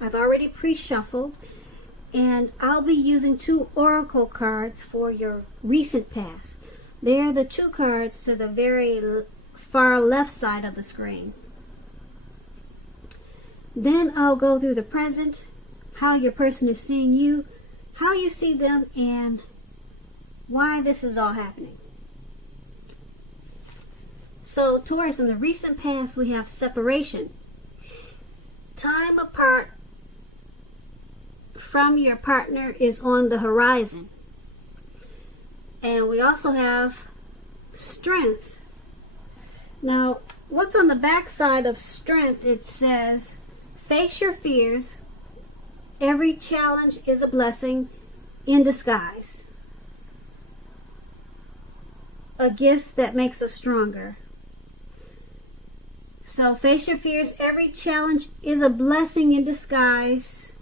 I've already pre-shuffled, and I'll be using 2 oracle cards for your recent past. They're the 2 cards to the very far left side of the screen. Then I'll go through the present, how your person is seeing you, how you see them, and why this is all happening. So, Taurus, in the recent past, we have separation. Time apart from your partner is on the horizon. And we also have strength. Now, what's on the back side of strength? It says, face your fears. Every challenge is a blessing in disguise. A gift that makes us stronger. So face your fears. Every challenge is a blessing in disguise.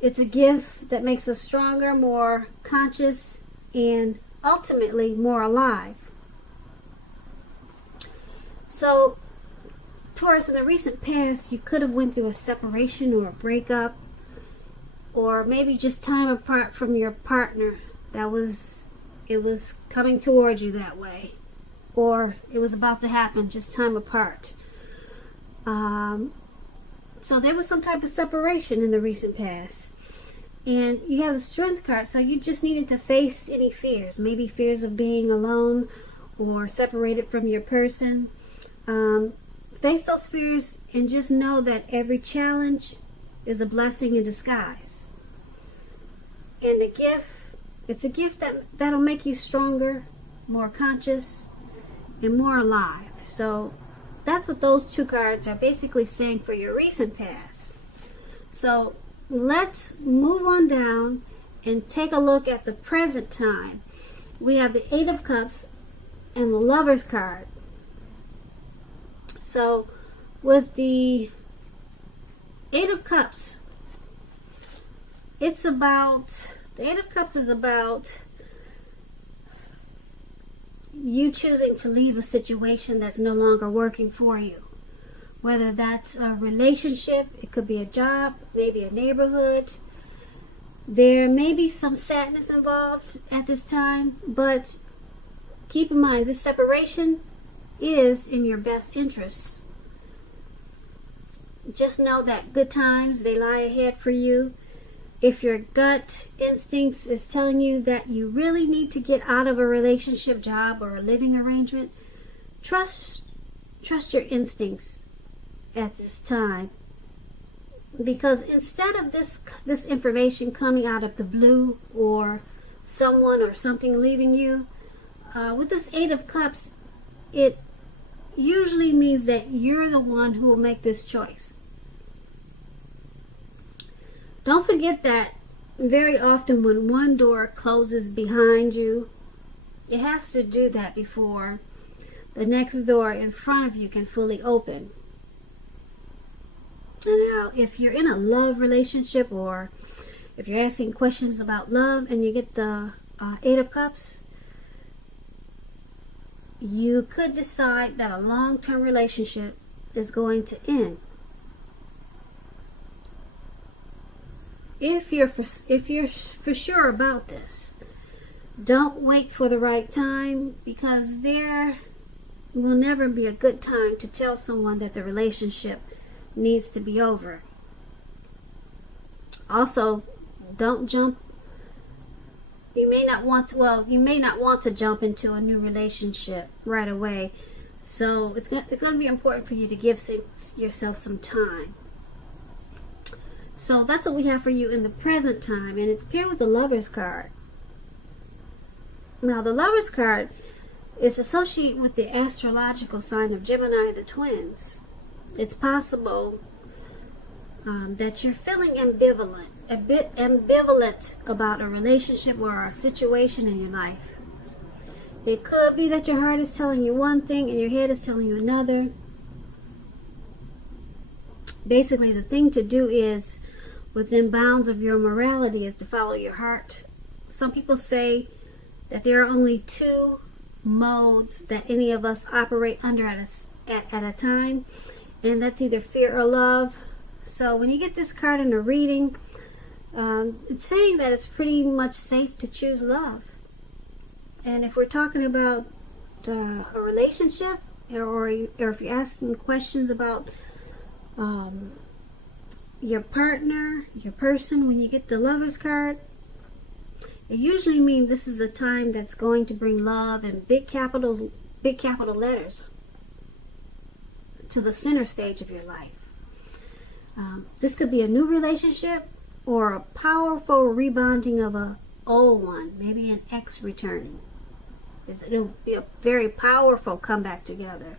It's a gift that makes us stronger, more conscious, and ultimately more alive. So, Taurus, in the recent past, you could have went through a separation or a breakup, or maybe just time apart from your partner. It was coming towards you that way, or it was about to happen, just time apart. So there was some type of separation in the recent past. And you have the strength card, so you just needed to face any fears. Maybe fears of being alone or separated from your person. Face those fears and just know that every challenge is a blessing in disguise. And the gift, it's a gift that'll make you stronger, more conscious, and more alive. So that's what those 2 cards are basically saying for your recent past. So let's move on down and take a look at the present time. We have the 8 of Cups and the Lovers card. So with the 8 of Cups, the 8 of Cups is about you choosing to leave a situation that's no longer working for you. Whether that's a relationship, it could be a job, maybe a neighborhood. There may be some sadness involved at this time, but keep in mind, this separation is in your best interest. Just know that good times, they lie ahead for you. If your gut instincts is telling you that you really need to get out of a relationship, job, or a living arrangement, trust your instincts at this time. Because instead of this information coming out of the blue, or someone or something leaving you, with this 8 of Cups, it usually means that you're the one who will make this choice. Don't forget that very often when one door closes behind you, it has to do that before the next door in front of you can fully open. And now, if you're in a love relationship, or if you're asking questions about love and you get the 8 of Cups, you could decide that a long-term relationship is going to end. If you're for sure about this, don't wait for the right time, because there will never be a good time to tell someone that the relationship needs to be over. Also, don't jump. You may not want to jump into a new relationship right away. So it's going to be important for you to give yourself some time. So that's what we have for you in the present time, and it's paired with the Lovers card. Now, the Lovers card is associated with the astrological sign of Gemini, the twins. It's possible that you're feeling a bit ambivalent about a relationship or a situation in your life. It could be that your heart is telling you one thing and your head is telling you another. Basically, the thing to do is, within bounds of your morality, is to follow your heart. Some people say that there are only 2 modes that any of us operate under at a time, and that's either fear or love. So when you get this card in a reading, it's saying that it's pretty much safe to choose love. And if we're talking about a relationship, or if you're asking questions about your partner, your person, when you get the Lover's card, it usually means this is a time that's going to bring love in big capital letters to the center stage of your life. This could be a new relationship or a powerful rebonding of an old one, maybe an ex returning. It'll be a very powerful comeback together.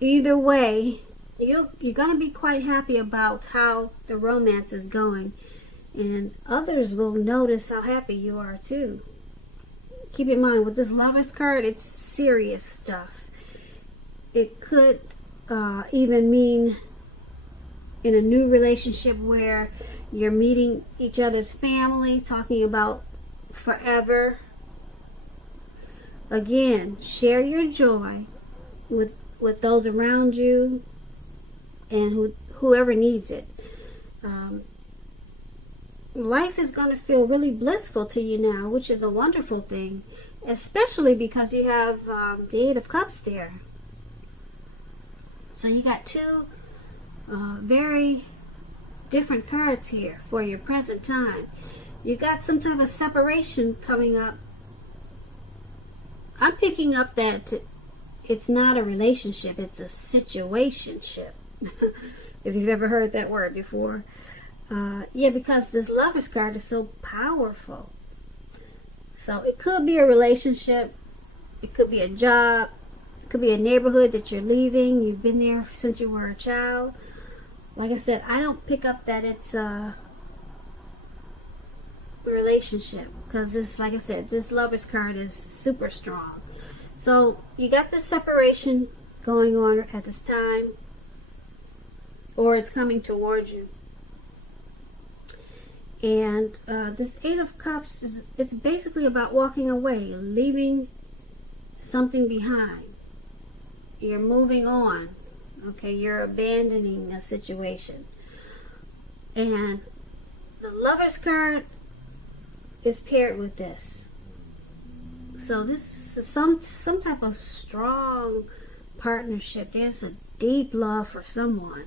Either way, you're going to be quite happy about how the romance is going, and others will notice how happy you are too. Keep in mind, with this Lover's card, it's serious stuff. It could even mean in a new relationship where you're meeting each other's family, talking about forever. Again, share your joy with those around you and whoever needs it. Life is going to feel really blissful to you now, which is a wonderful thing, especially because you have the Eight of Cups there. So you got two very different cards here for your present time. You got some type of separation coming up. I'm picking up that it's not a relationship, it's a situationship. If you've ever heard that word before. Yeah, because this Lover's card is so powerful. So it could be a relationship, it could be a job, it could be a neighborhood that you're leaving. You've been there since you were a child. Like I said, I don't pick up that it's a relationship, because this, like I said, this Lover's card is super strong. So you got this separation going on at this time, or it's coming towards you. And this Eight of Cups it's basically about walking away, leaving something behind. You're moving on. Okay, you're abandoning a situation. And the Lover's card is paired with this. So this is some type of strong partnership. There's a deep love for someone.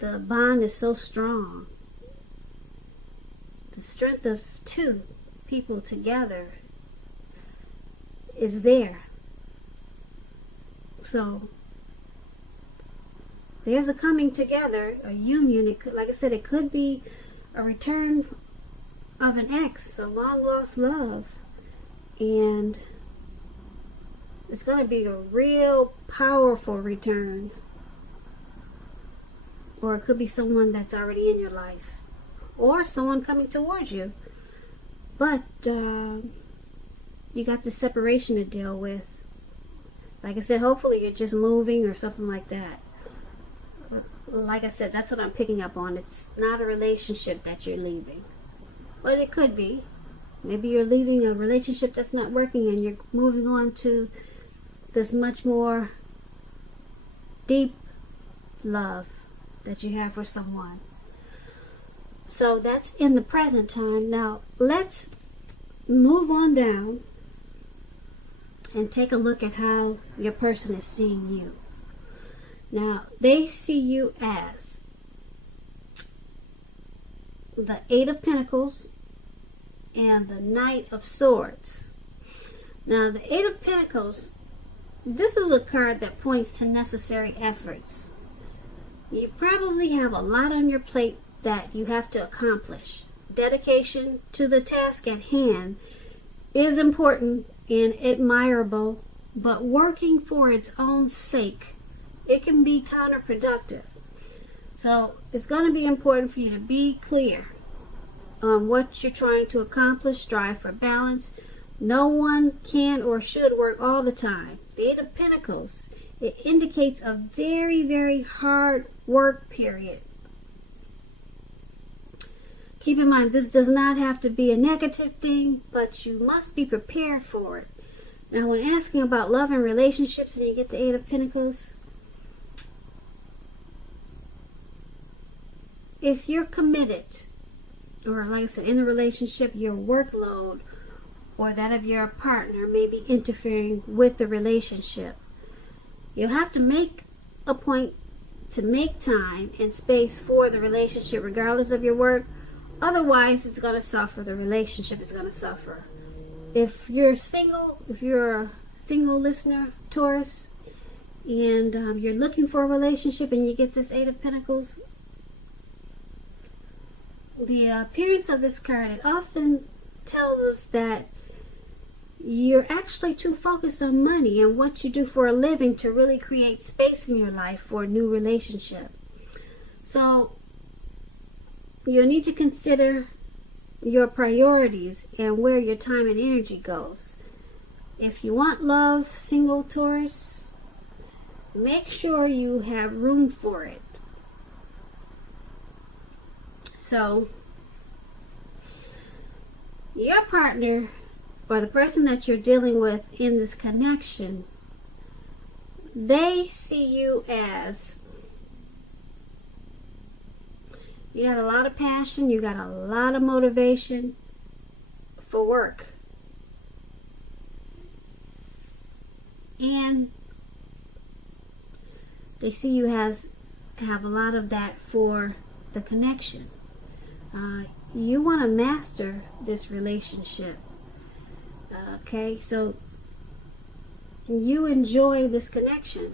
The bond is so strong. The strength of two people together is there. So there's a coming together, a union. It could, like I said, it could be a return of an ex, a long lost love, and it's going to be a real powerful return. Or it could be someone that's already in your life, or someone coming towards you. But you got the separation to deal with. Like I said, hopefully you're just moving or something like that. Like I said, that's what I'm picking up on. It's not a relationship that you're leaving. But it could be. Maybe you're leaving a relationship that's not working and you're moving on to this much more deep love that you have for someone. So that's in the present time. Now let's move on down and take a look at how your person is seeing you. Now they see you as the Eight of Pentacles and the Knight of Swords. Now the Eight of Pentacles, this is a card that points to necessary efforts. You probably have a lot on your plate that you have to accomplish. Dedication to the task at hand is important and admirable, but working for its own sake, it can be counterproductive. So it's going to be important for you to be clear on what you're trying to accomplish. Strive for balance. No one can or should work all the time. The Eight of Pentacles, it indicates a very, very hard work period. Keep in mind, this does not have to be a negative thing, but you must be prepared for it. Now, when asking about love and relationships and you get the Eight of Pentacles, if you're committed, or like I said, in a relationship, your workload or that of your partner may be interfering with the relationship. You'll have to make a point to make time and space for the relationship regardless of your work. Otherwise, it's going to suffer. The relationship is going to suffer. If you're a single listener, Taurus, and you're looking for a relationship and you get this Eight of Pentacles, the appearance of this card, it often tells us that you're actually too focused on money and what you do for a living to really create space in your life for a new relationship. So you'll need to consider your priorities and where your time and energy goes. If you want love, single Taurus, make sure you have room for it. So your partner, or the person that you're dealing with in this connection, they see you as, you got a lot of passion, you got a lot of motivation for work. And they see you have a lot of that for the connection. You want to master this relationship. Okay, so you enjoy this connection.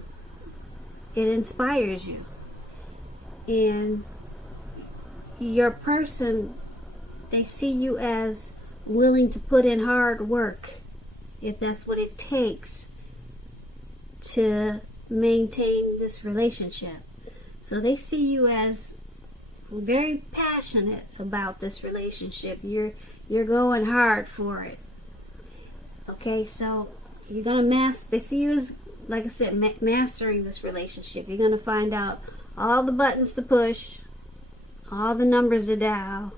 It inspires you. And your person, they see you as willing to put in hard work if that's what it takes to maintain this relationship. So they see you as very passionate about this relationship. You're going hard for it. Okay, so you're going to they see you as, like I said, mastering this relationship. You're going to find out all the buttons to push, all the numbers to dial,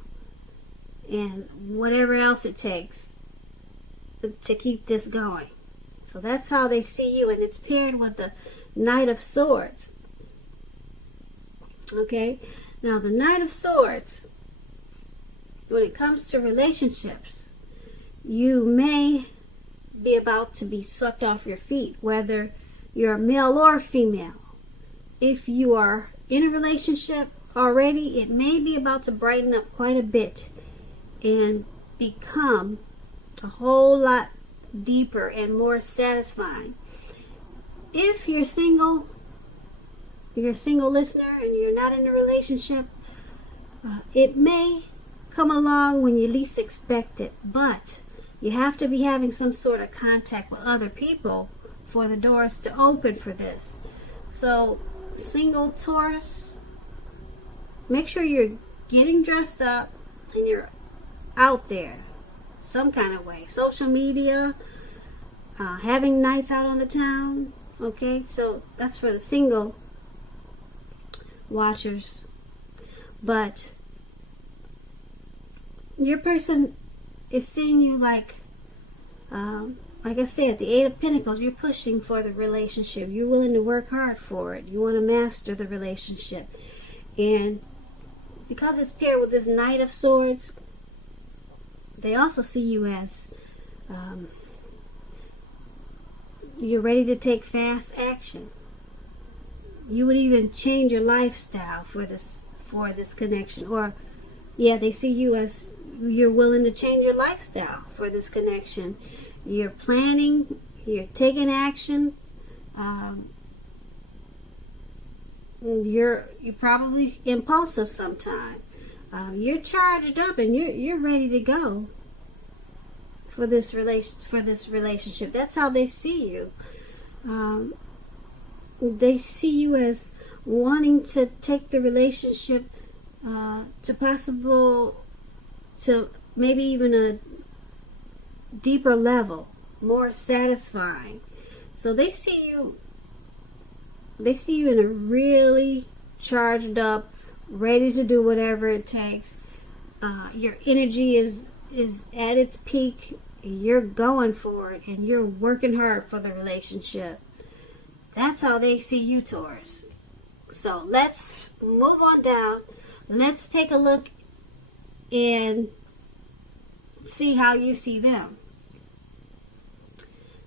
and whatever else it takes to keep this going. So that's how they see you, and it's paired with the Knight of Swords. Okay, now the Knight of Swords, when it comes to relationships, you may be about to be swept off your feet, whether you're male or female. If you are in a relationship already, it may be about to brighten up quite a bit and become a whole lot deeper and more satisfying. If you're single listener and you're not in a relationship, it may come along when you least expect it, but you have to be having some sort of contact with other people for the doors to open for this. So, single Taurus, make sure you're getting dressed up and you're out there some kind of way. Social media, having nights out on the town. Okay, so that's for the single watchers. But your person is seeing you like I said, the Eight of Pentacles. You're pushing for the relationship. You're willing to work hard for it. You want to master the relationship. And because it's paired with this Knight of Swords, they also see you as you're ready to take fast action. You would even change your lifestyle for this connection. Or they see you as you're willing to change your lifestyle for this connection. You're planning, you're taking action. You're probably impulsive sometimes. You're charged up and you're ready to go for this relationship. That's how they see you. They see you as wanting to take the relationship to maybe even a deeper level, more satisfying. So they see you in a really charged up, ready to do whatever it takes. Your energy is at its peak. You're going for it and you're working hard for the relationship. That's how they see you, Taurus. So let's move on down let's take a look and see how you see them.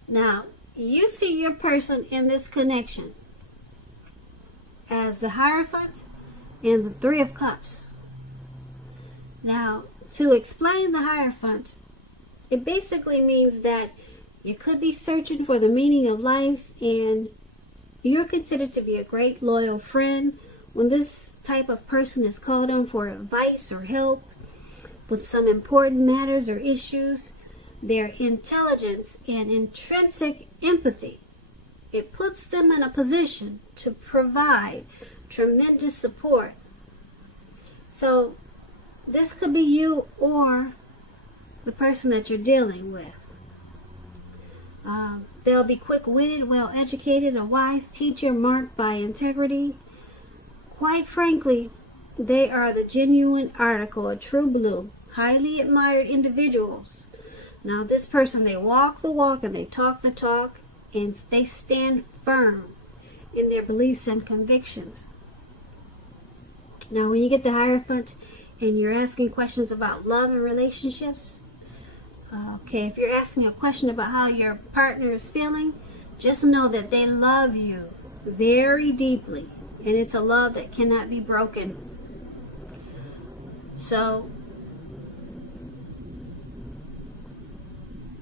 Now, you see your person in this connection as the Hierophant and the Three of Cups. Now, to explain the Hierophant, it basically means that you could be searching for the meaning of life, and you're considered to be a great loyal friend. When this type of person is called on for advice or help with some important matters or issues, their intelligence and intrinsic empathy, it puts them in a position to provide tremendous support. So this could be you or the person that you're dealing with. They'll be quick-witted, well-educated, a wise teacher marked by integrity. Quite frankly, they are the genuine article, a true blue, highly admired individuals. Now, this person, they walk the walk and they talk the talk, and they stand firm in their beliefs and convictions. Now, when you get the Hierophant and you're asking questions about love and relationships, okay, if you're asking a question about how your partner is feeling, just know that they love you very deeply, and it's a love that cannot be broken. So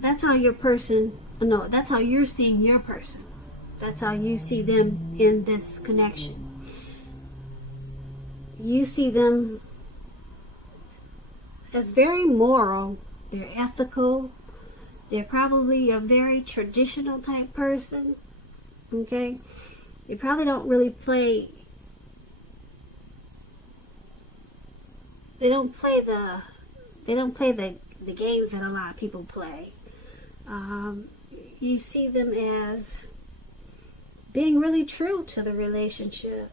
that's how your person, no, that's how you're seeing your person. That's how you see them in this connection. You see them as very moral. They're ethical. They're probably a very traditional type person. Okay? They probably don't really play. They don't play the games that a lot of people play. You see them as being really true to the relationship.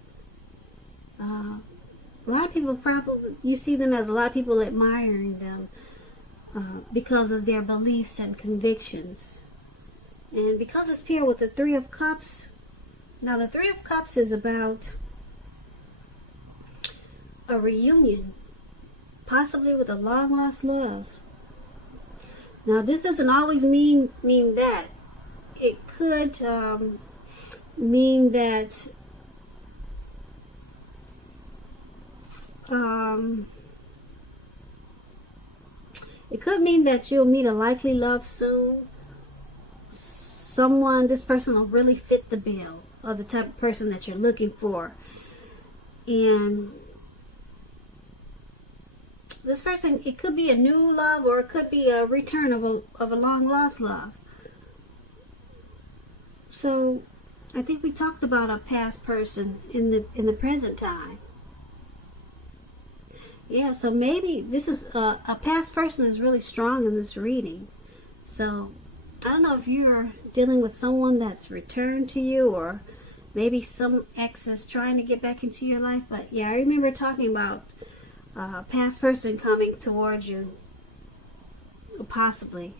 A lot of people probably, you see them as a lot of people admiring them because of their beliefs and convictions. And because it's paired with the Three of Cups, now the Three of Cups is about a reunion, possibly with a long-lost love. Now, this doesn't always mean that. It could mean that you'll meet a likely love soon. This person will really fit the bill of the type of person that you're looking for. And this person, it could be a new love, or it could be a return of a long lost love. So I think we talked about a past person in the present time. Yeah, so maybe this is a past person is really strong in this reading. So I don't know if you're dealing with someone that's returned to you, or maybe some ex is trying to get back into your life. But yeah, I remember talking about a past person coming towards you, possibly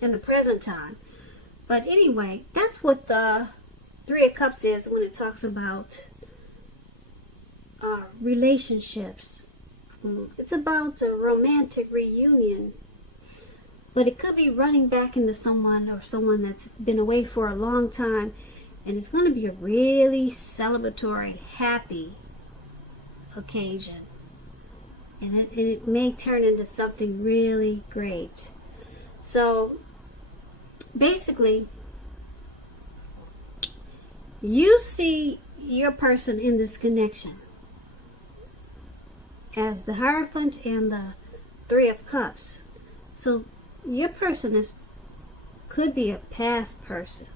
in the present time. But anyway, that's what the Three of Cups is when it talks about relationships. It's about a romantic reunion, but it could be running back into someone, or someone that's been away for a long time, and it's going to be a really celebratory, happy occasion, and it may turn into something really great. So basically, you see your person in this connection as the Hierophant and the Three of Cups. So your person could be a past person.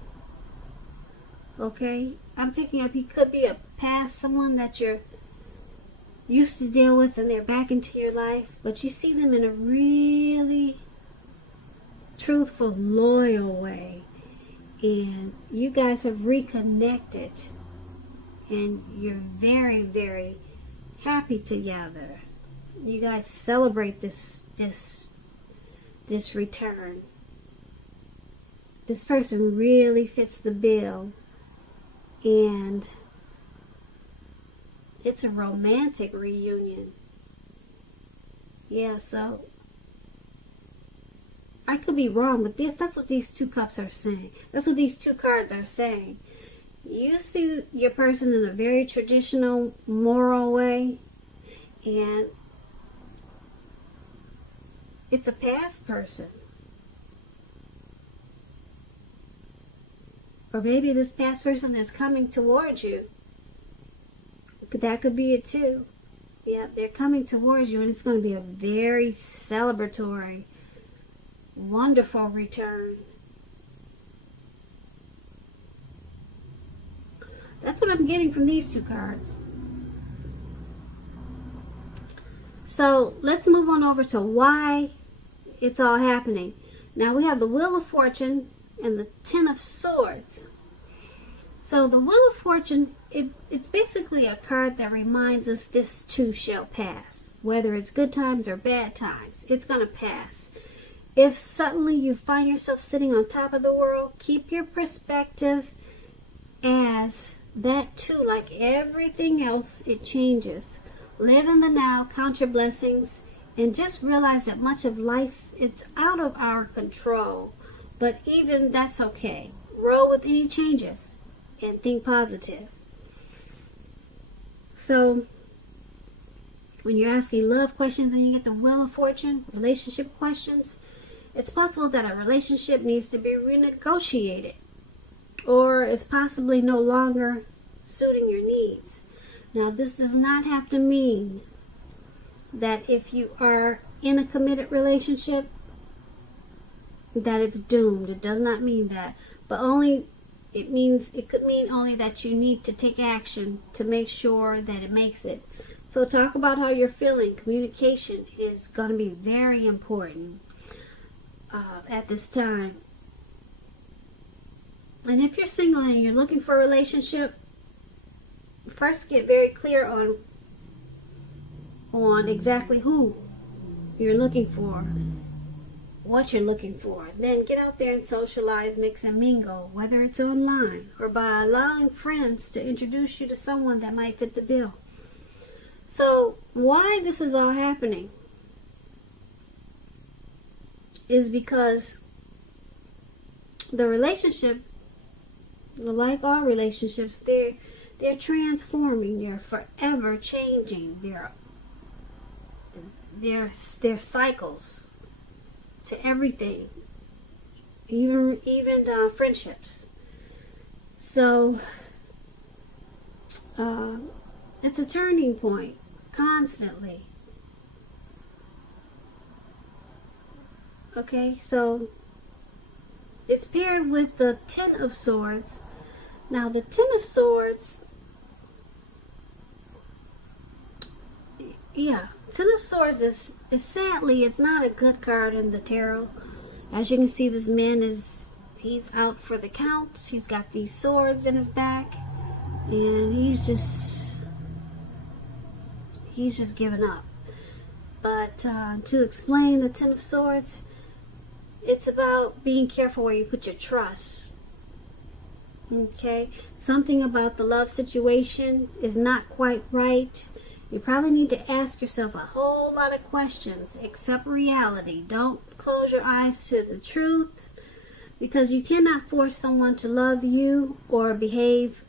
Okay? I'm picking up, he could be a past, someone that you're used to deal with, and they're back into your life, but you see them in a really truthful, loyal way, and you guys have reconnected, and you're very, very happy together. You guys celebrate this return. This person really fits the bill, and It's a romantic reunion. Yeah, so I could be wrong, but that's what these two cups are saying. That's what these two cards are saying. You see your person in a very traditional, moral way, and it's a past person. Or maybe this past person is coming towards you. That could be it too. Yeah, they're coming towards you, and it's going to be a very celebratory, wonderful return. That's what I'm getting from these two cards. So let's move on over to why it's all happening. Now we have the Wheel of Fortune and the Ten of Swords. So the Wheel of Fortune, it's basically a card that reminds us this too shall pass. Whether it's good times or bad times, it's going to pass. If suddenly you find yourself sitting on top of the world, keep your perspective as that too, like everything else, it changes. Live in the now, count your blessings, and just realize that much of life, it's out of our control. But even that's okay. Roll with any changes and think positive. So when you're asking love questions and you get the Wheel of Fortune, relationship questions, it's possible that a relationship needs to be renegotiated or is possibly no longer suiting your needs. Now, this does not have to mean that if you are in a committed relationship that it's doomed. It does not mean that. But it could mean only that you need to take action to make sure that it makes it. So talk about how you're feeling. Communication is going to be very important at this time. And if you're single and you're looking for a relationship, first get very clear on exactly who you're looking for, what you're looking for. Then get out there and socialize, mix and mingle, whether it's online or by allowing friends to introduce you to someone that might fit the bill. So why this is all happening is because the relationship, like all relationships, they're transforming, they're forever changing, they're cycles to everything, even friendships. So it's a turning point constantly. Okay, so it's paired with the Ten of Swords. Now the Ten of Swords, Ten of Swords is sadly, it's not a good card in the tarot. As you can see, this man he's out for the count. He's got these swords in his back, and he's just given up. But to explain the Ten of Swords, it's about being careful where you put your trust. Okay, something about the love situation is not quite right. You probably need to ask yourself a whole lot of questions. Accept reality. Don't close your eyes to the truth, because you cannot force someone to love you or behave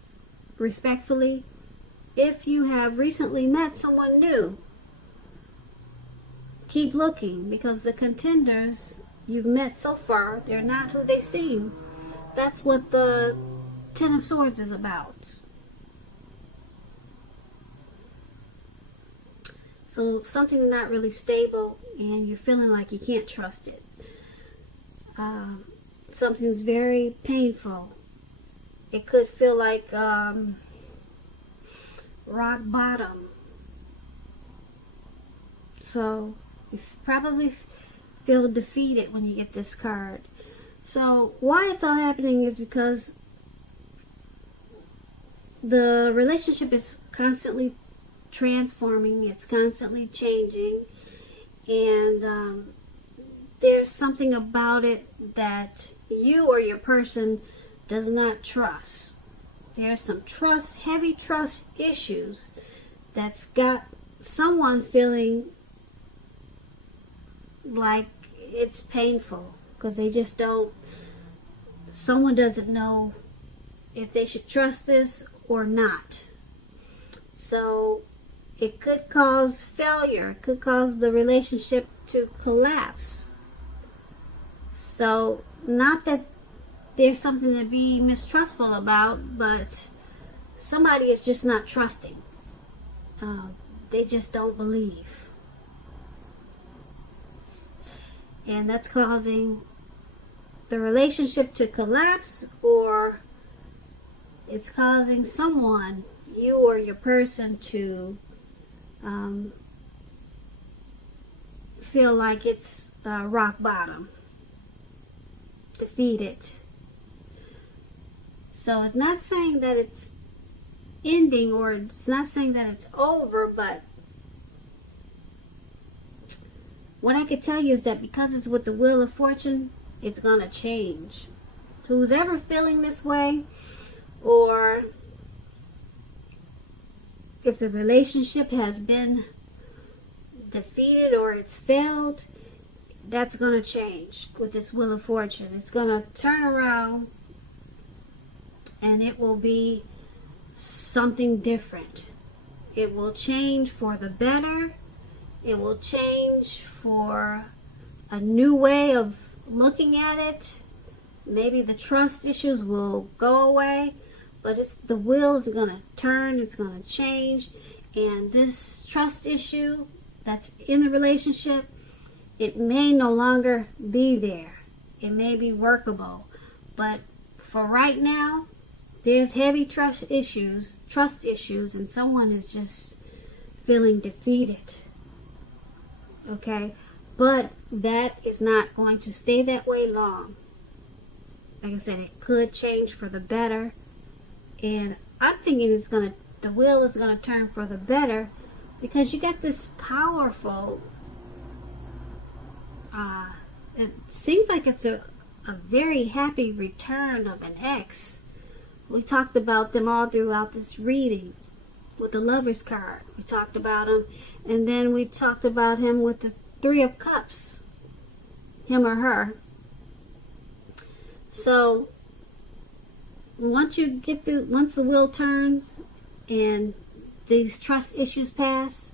respectfully if you have recently met someone new. Keep looking, because the contenders you've met so far, they're not who they seem. That's what the Ten of Swords is about. So something not really stable, and you're feeling like you can't trust it. Something's very painful. It could feel like rock bottom. So you probably feel defeated when you get this card. So why it's all happening is because the relationship is constantly transforming, it's constantly changing, and there's something about it that you or your person does not trust. There's some heavy trust issues that's got someone feeling like it's painful because they just don't, someone doesn't know if they should trust this or not. So it could cause failure. It could cause the relationship to collapse. So not that there's something to be mistrustful about, but somebody is just not trusting. They just don't believe. And that's causing the relationship to collapse, or it's causing someone, you or your person, to feel like it's rock bottom, defeated. So it's not saying that it's ending, or it's not saying that it's over, but what I could tell you is that because it's with the Wheel of Fortune, it's going to change. Who's ever feeling this way, or if the relationship has been defeated or it's failed, that's going to change with this Wheel of Fortune. It's going to turn around and it will be something different. It will change for the better. It will change for a new way of looking at it. Maybe the trust issues will go away, but the wheel is going to turn, it's going to change, and this trust issue that's in the relationship, it may no longer be there. It may be workable, but for right now, there's heavy trust issues, and someone is just feeling defeated. Okay? But that is not going to stay that way long. Like I said, it could change for the better. And I'm thinking the wheel is going to turn for the better, because you got this powerful, it seems like it's a very happy return of an ex. We talked about them all throughout this reading with the Lover's card. We talked about him, and then we talked about him with the Three of Cups, him or her. So once the wheel turns and these trust issues pass,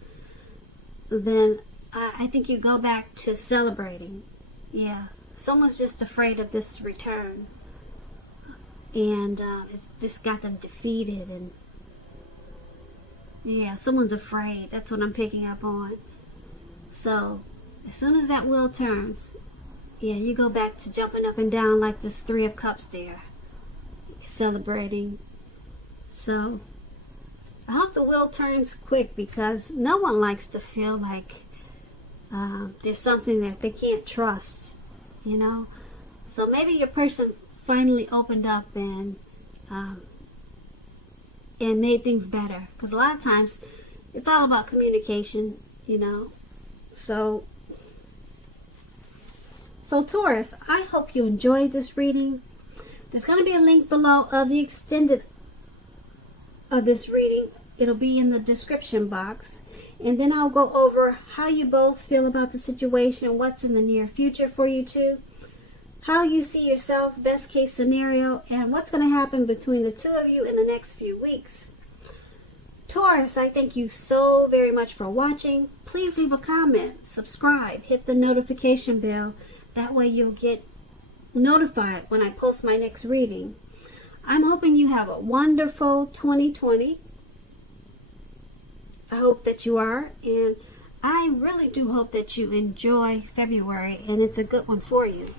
then I think you go back to celebrating. Yeah, someone's just afraid of this return, and it's just got them defeated, and yeah, someone's afraid. That's what I'm picking up on. So as soon as that wheel turns, yeah, you go back to jumping up and down like this Three of Cups there, celebrating. So I hope the wheel turns quick, because no one likes to feel like there's something that they can't trust, you know. So maybe your person finally opened up and made things better, because a lot of times it's all about communication, you know. So Taurus, I hope you enjoyed this reading. There's going to be a link below of the extended of this reading. It'll be in the description box. And then I'll go over how you both feel about the situation, what's in the near future for you two, how you see yourself, best case scenario, and what's going to happen between the two of you in the next few weeks. Taurus, I thank you so very much for watching. Please leave a comment, subscribe, hit the notification bell. That way you'll get notified when I post my next reading. I'm hoping you have a wonderful 2020. I hope that you are, and I really do hope that you enjoy February, and it's a good one for you.